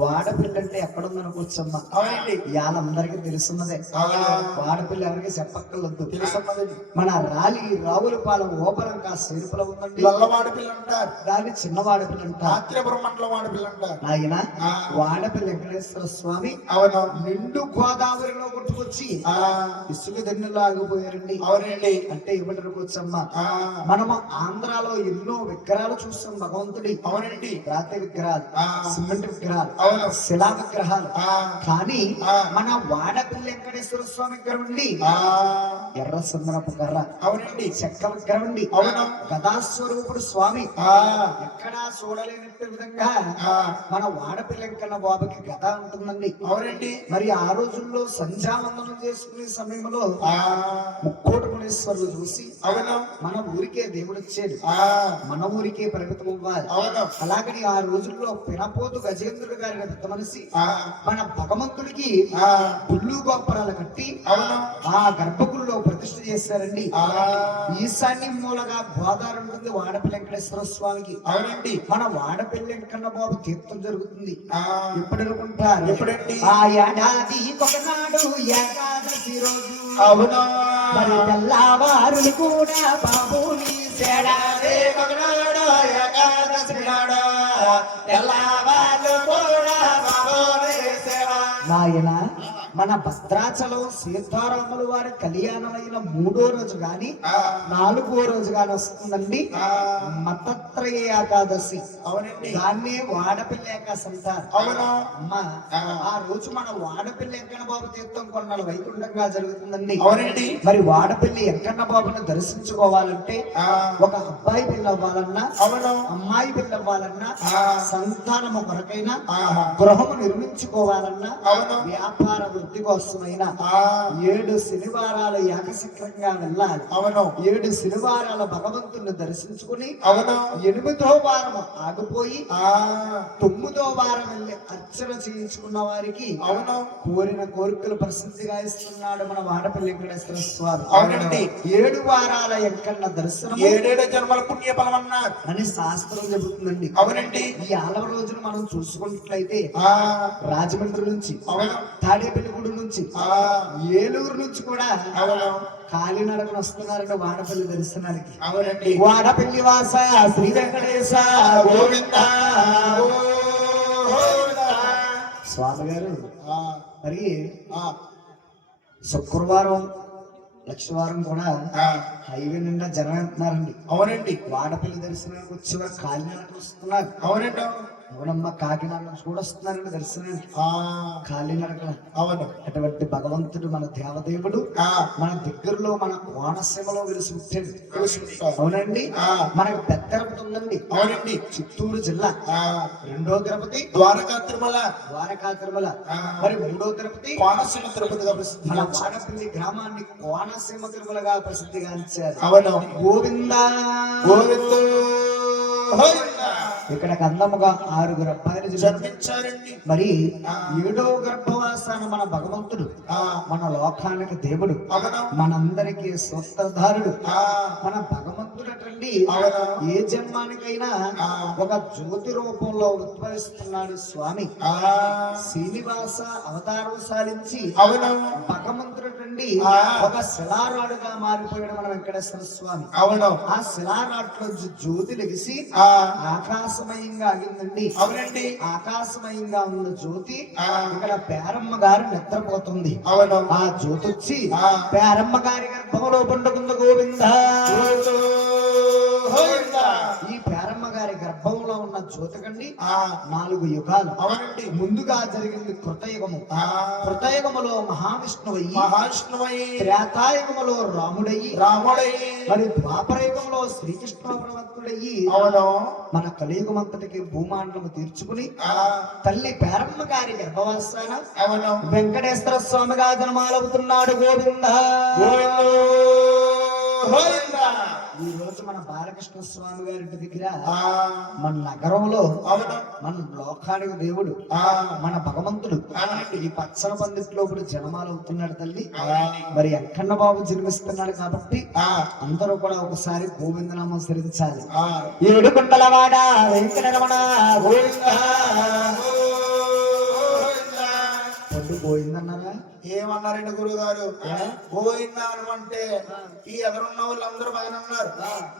వాడపిల్ల అంటే ఎక్కడుందనుకోవచ్చమ్మా. వాళ్ళందరికీ తెలుసున్నదే. వాడపిల్ల ఎవరికి చెప్పక్కర్లొద్దు, తెలుసున్నది. మన రావులపాలెం ఓపలంక సేరుపుల ఉందండి, వాడపిల్ల అంటారు. దాన్ని చిన్న వాడపిల్ల అంటారు. వాడపిల్ల అంటారు. ఆయన వాడపిల్ల వెంకటేశ్వర స్వామి నిండు గోదావరిలో కొట్టుకొచ్చి ఇసుక దన్నులు ఆగిపోయారండి. అవునండి. అంటే ఏమంటారుకోవచ్చమ్మా, మనము ఆంధ్రాలో ఎన్నో విగ్రహాలు చూస్తాం భగవంతుడి. అవునండి. రాతి విగ్రహాలు, సిమెంట్ విగ్రహాలు, శిలా విగ్రహాలు. కానీ మన వాడపిల్ల వెంకటేశ్వర స్వామి విగ్రహం అండి ఎర్ర సుందరపు కర్ర. అవునండి. చెక్క విగ్రహం అండి. అవును. గదాస్వరూపుడు స్వామి. ఎక్కడా చూడలేనట్టు విధంగా మన వాడపిల్ల వెంకన్న బాబుకి గద ఉంటుందండి. అవునండి. మరి ఆ రోజుల్లో సంధ్యావందనం చేసుకునే సమయంలో ముక్కోటి మునీశ్వరులు చూసి మన ఊరికే దేవుడు వచ్చేది, మన ఊరికే పరిమితం అవ్వాలి. అలాగని ఆ రోజుల్లో పినపోతు గజేంద్రుడు గారి పెద్ద మనిషి మన భగవంతుడికి గుళ్ళు గోపురాలు కట్టి ఆ గర్భగుడిలో ప్రతిష్ఠ చేశారండి. ఈశాన్య మూలగా గోదావరి ఉంటుంది వాడపల్లి వెంకటేశ్వర స్వామికి. అవునండి. మన వాడపల్లి వెంకన్న బాబు తీర్థం జరుగుతుంది. ఎప్పుడు అనుకుంటారు? ఎప్పుడండి? ఆ ఏడాది ఒకనాడు ఏకాదశి రోజు. అవునా. మరి తెల్లవారులు కూడా బాబుని సేడాదే ఒకనాడు ఏకాదశి నాడు తెల్లవారులు కూడా బాబుని సేవ. నాయన మన భద్రాచలం సీతారాములు వారి కళ్యాణమైన 3వ రోజు గాని 4వ రోజు గాని వస్తుందండి మతత్రయ ఏకాదశి. అవునండి. దాన్నే వాడపిల్ల ఏకాదశి అంటారు. అవును. అమ్మా ఆ రోజు మన వాడపిల్లి వెంకన్న బాబు తీర్థం కొన్నాళ్ళు వైకుంఠంగా జరుగుతుందండి. అవునండి. మరి వాడపిల్లి వెంకన్న బాబును దర్శించుకోవాలంటే ఒక అబ్బాయి పిల్ల అవ్వాలన్నా, అమ్మాయి పిల్ల అవ్వాలన్నా, సంతానము కొరకైనా, గృహము నిర్మించుకోవాలన్నా, వ్యాపార వృద్ధి కోసమైనా 7 శనివారాలు ఏకశక్రంగా వెళ్ళాలి. 7 శనివారాల భగవంతుని దర్శించుకుని 8వ వారం ఆగిపోయి 9వ వారం వెళ్ళి అర్చన చేయించుకున్న వారికి కోరిన కోరికలు ప్రసిద్ధిగా ఇస్తున్నాడు మన వాడపల్లి వెంకటేశ్వర స్వామి. 7 వారాల వెంకన్న దర్శనం 7 జన్మల పుణ్య ఫలం అన్నారు అని శాస్త్రం చెబుతుందండి. అవునండి. ఈ 6వ రోజును మనం చూసుకున్నట్లయితే రాజమండ్రి నుంచి, తాడేపల్లిగూడు నుంచి, ఏలూరు నుంచి కూడా కాలినడకను వస్తున్నారండి వాడపల్లి దర్శనానికి. అవునండి. వాడపల్లి వాస శ్రీ వెంకటేశ గోవింద. స్వామి గారు మరి శుక్రవారం లక్షవారం కూడా హైవే నిండా జనం వెళ్తున్నారండి. అవునండి. వాడపల్లి దర్శనానికి వచ్చేవారు కాలినడకను వస్తున్నారు. అవునండి. అవునమ్మా, కాకినాడ నుంచి కూడా వస్తున్నారండి దర్శనానికి కాలినడకన. అవును. అటువంటి భగవంతుడు మన దేవదేవుడు మన దగ్గరలో మన కోనసీమలో వెలిసి పుట్టాడు. అవునండి. మనకు పెద్ద తిరుపతి ఉందండి. అవునండి. చిత్తూరు జిల్లా. 2వ తిరుపతి ద్వారకా తిరుమల. మరి 3వ తిరుపతి కోనసీమ తిరుపతిగా ప్రసిద్ధి. మన వాడపల్లి గ్రామాన్ని కోనసీమ తిరుమలగా ప్రసిద్ధిగాంచారు. అవును. గోవిందా గోవిందో. ఇక్కడ కందముగా 6 అబ్బాయిలు జన్మించారండి. మరి 7వ గర్భవాసాన మన భగవంతుడు మన లోకానికి దేవుడు, మనందరికీ సూత్రధారుడు. మన భగవంతుడు అటండి ఏ జన్మానికైనా ఒక జ్యోతి రూపంలో ఉద్భవిస్తున్నాడు స్వామి. శ్రీనివాస అవతారం సాధించి భగవంతుడు అటండి ఒక శిలారాడుగా మారిపోయాడు మన వెంకటేశ్వర స్వామి. ఆ శిలారాట్లో జ్యోతి లెగిసి ఆకాశమయంగా ఆగిందండి. అవునండి. ఆకాశమయంగా ఉన్న జ్యోతి ఇక్కడ పేరమ్మ గారు నిద్రపోతుంది. ఆ జ్యోతి వచ్చి పేరమ్మ గారి గర్భంలో పండుకుంది. గోవింద. ఈ పేరమ్మ గారి గర్భంలో ఉన్న జ్యోతికండి 4 యుగాలు. అవునండి. ముందుగా జరిగింది కృతయుగము. కృతయుగములో మహావిష్ణువయ్యి, త్రేతాయుగములో రాముడయ్యి, మరి ద్వాపరయుగంలో శ్రీకృష్ణ పరమాత్ముడయ్యి మన కలియుగం అంతటికి భూమాండము తీర్చుకుని తల్లి పేరమ్మ గారి గర్భవాసాన వెంకటేశ్వర స్వామిగా జన్మాలవుతున్నాడు. గోవింద. ఈ రోజు మన బాలకృష్ణ స్వామి గారి ఇంటి దగ్గర ఆ మన నగరంలో అవును మన లోకానికి దేవుడు ఆ మన భగవంతుడు అవునండి. ఈ పచ్చని పందిట్లో ఇప్పుడు జనమాలు అవుతున్నాడు తల్లి. అవునండి. మరి ఎక్కన్న బాబు జన్మిస్తున్నాడు కాబట్టి ఆ అందరూ కూడా ఒకసారి గోవిందనామం స్మరించాలి. ఆ ఏడుకొండలవాడ వెంకటరమణ గోవింద పొద్దు గోవిందన్నారా? ఏమన్నారండి గురువు గారు గోవిందా అంటే ఈ ఎదురున్న వాళ్ళు అందరూ బాగానే ఉన్నారు.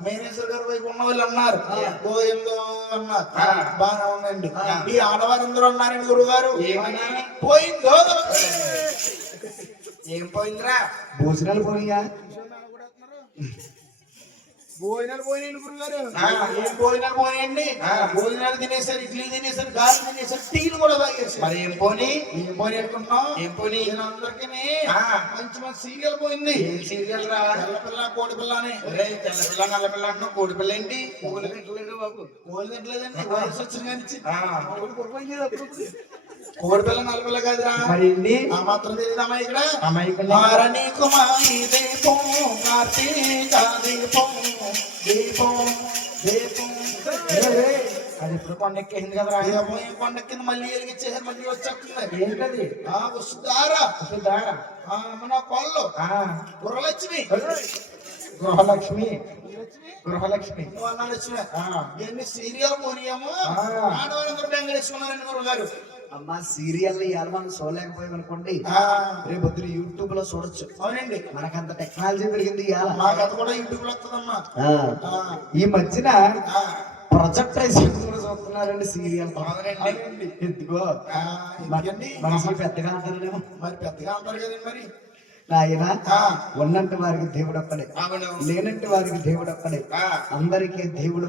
మేనేజర్ గారు వైపు ఉన్న వాళ్ళు అన్నారు గోవిందో అన్నారు. బాగానే ఉందండి. ఈ ఆడవారందరూ అన్నారండి గురువు గారు పోయిందో. ఏం పోయిందిరా? భోజనాలు పోనీయా? భోజనాలు పోయినాయండి గురుగారు. ఏం భోజనాలు పోయినాయండి? భోజనాలు తినేసారు, ఇడ్లీ తినేసారు, గాలి తినేసారు, టీలు కూడా తాగేసారు. మరి ఏం పోనీ? ఏం పోనీ అనుకుంటున్నాం? ఏం పోనీ? అందరికీ మంచి మంచి సీరియల్ పోయింది. ఏం సీరియల్ రా? తెల్లపిల్ల కోడి పిల్ల అని. తెల్లపిల్ల నల్లపిల్ల అంటున్నావు, కోడి పిల్ల ఏంటి? కోడి తింటలేదు బాబు. కోడి తింటలేదండి, వయసు వచ్చిన కానీ కోడి పిల్ల నల్లపిల్ల కాదురా. మరి ఆ మాత్రం తెలియదమ్మా ఇక్కడ. అమాయకుల్ని మారణి కుమారి దీపం కార్తీక దీపం దీపం దీపం. అది ఇప్పుడు కొండెక్కేసింది కదరా? దీపం ఏం కొండెక్కింది, మళ్ళీ వెలిగించేసారు, మళ్ళీ వచ్చేస్తుంది. ఏంటది? వస్తుందారా వస్తుందారా? మన కోళ్ళు గుర్రలక్ష్మి. గృహలక్ష్మి గృహలక్ష్మి నువ్వు అన్న లక్ష్మి. ఎన్ని సీరియల్ పోనీయమో ఆడవాళ్ళందరూ బెంగళేసుకున్నారండి గురుగారు. అమ్మా సీరియల్ ఇవాళ మనం చూడలేకపోయాం అనుకోండి, రేపు పొద్దున యూట్యూబ్ లో చూడొచ్చు. అవునండి, మనకంత టెక్నాలజీ పెరిగింది ఇవాళ. మాకు అది కూడా యూట్యూబ్ లో వస్తుందమ్మా. ఈ మధ్యన ప్రొజెక్టైజేషన్ కూడా చూస్తున్నారండి సీరియల్. అవునండి. ఎందుకో ఎందుకండి? మనసు పెద్దగా అంటారేమో. మరి పెద్దగా అంటారు కదండి. మరి ఆయన ఉన్నంటి వారికి దేవుడు ఒక్కడే, అవును. లేనంటి వారికి దేవుడు ఒక్కడే, అందరికీ దేవుడు